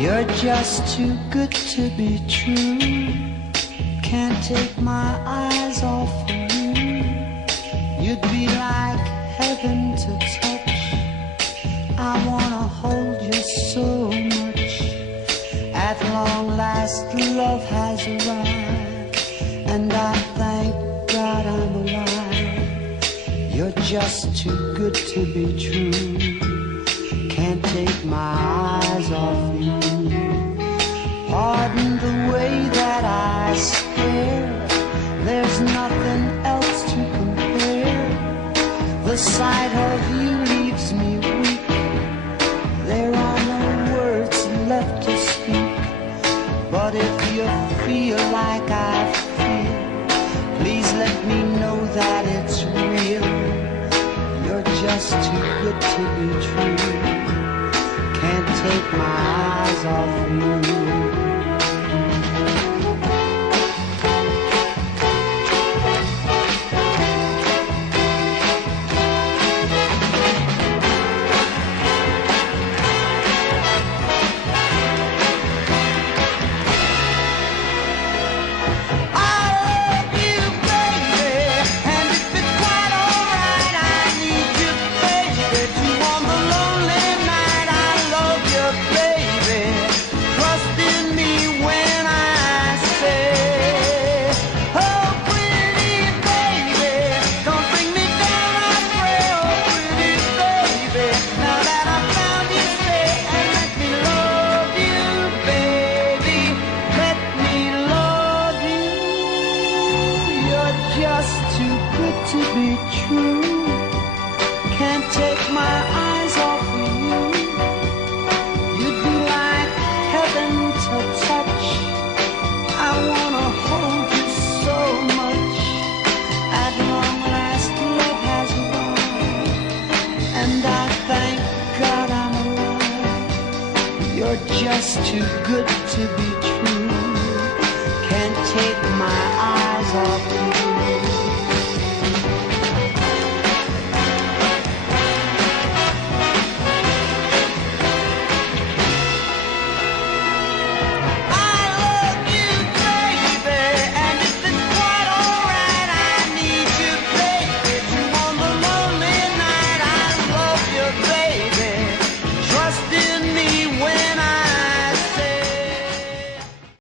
You're just too good to be true. Can't take my eyes off of you. You'd be like heaven to touch. I wanna hold you so much. At long last love has arrived, and I thank God I'm alive. You're just too good to be true. Can't take my eyes off you. Pardon the way that I stare. There's nothing else to compare. The sight of you leaves me weak. There are no words left to speak. But if you feel like I feel, please let me know that it's real. You're just too good to be true. Can't take my eyes off you. Just too good to be true. Can't take my eyes off of you. You'd be like heaven to touch. I wanna hold you so much. At long last love has arrived, and I thank God I'm alive. You're just too good to be true. Can't take my eyes off you.